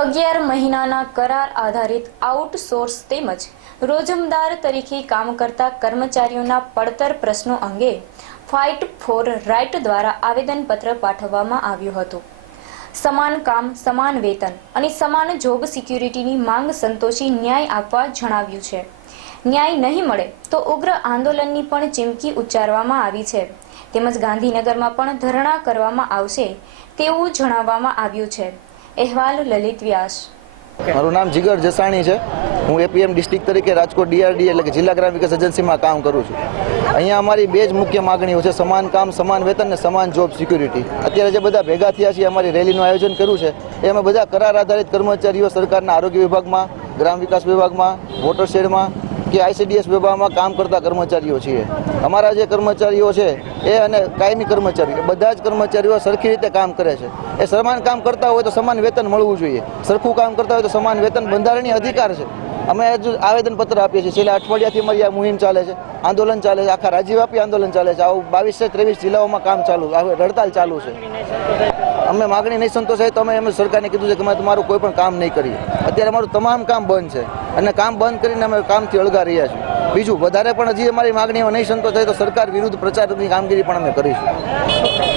અગિયાર મહિનાના કરાર આધારિત આઉટસોર્સ તેમજ રોજમદાર તરીકે કામ કરતા કર્મચારીઓના પડતર પ્રશ્નો અંગે ફાઇટ ફોર રાઇટ દ્વારા આવેદનપત્ર પાઠવવામાં આવ્યું હતું. સમાન કામ, સમાન વેતન અને સમાન જોબ સિક્યુરિટીની માંગ સંતોષી ન્યાય આપવા જણાવ્યું છે. ન્યાય નહીં મળે તો ઉગ્ર આંદોલનની પણ ચીમકી ઉચ્ચારવામાં આવી છે. તેમજ ગાંધીનગરમાં પણ ધરણા કરવામાં આવશે તેવું જણાવવામાં આવ્યું છે. અહેવાલ લલિત વ્યાસ. મારું નામ જીગર જસાણી છે. હું એપીએમ ડિસ્ટ્રિક્ટ તરીકે રાજકોટ ડીઆરડી એટલે કે જિલ્લા ગ્રામ વિકાસ એજન્સીમાં કામ કરું છું. અહીંયા અમારી બે જ મુખ્ય માગણીઓ છે. સમાન કામ, સમાન વેતન અને સમાન જોબ સિક્યુરિટી અત્યારે જે બધા ભેગા થયા છે અમારી રેલીનું આયોજન કર્યું છે, એ અમે બધા કરાર આધારિત કર્મચારીઓ સરકારના આરોગ્ય વિભાગમાં, ગ્રામ વિકાસ વિભાગમાં વોટરશેડમાં કે આઈસીડીએસ વિભાગમાં કામ કરતા કર્મચારીઓ છીએ. અમારા જે કર્મચારીઓ છે, એ અને કાયમી કર્મચારીઓ બધા જ કર્મચારીઓ સરખી રીતે કામ કરે છે. એ સમાન કામ કરતા હોય તો સમાન વેતન મળવું જોઈએ. સરખું કામ કરતા હોય તો સમાન વેતન બંધારણીય અધિકાર છે. અમે હજુ આવેદનપત્ર આપીએ છીએ. છેલ્લા અઠવાડિયાથી અમારી આ મુહિમ ચાલે છે, આંદોલન ચાલે છે, આખા રાજ્યવ્યાપી આંદોલન ચાલે છે. આવું બાવીસ ત્રેવીસ જિલ્લાઓમાં કામ ચાલુ આવે હડતાલ ચાલુ છે. અમે માગણી નહીં સંતોષાય તો અમે અમે સરકારને કીધું છે કે અમે તમારું કોઈ પણ કામ નહીં કરીએ. અત્યારે અમારું તમામ કામ બંધ છે અને કામ બંધ કરીને અમે કામથી અળગા રહ્યા છીએ. બીજું, વધારે પણ હજી અમારી માગણીઓ નહીં સંતોષાય તો સરકાર વિરુદ્ધ પ્રચારની કામગીરી પણ અમે કરીશું.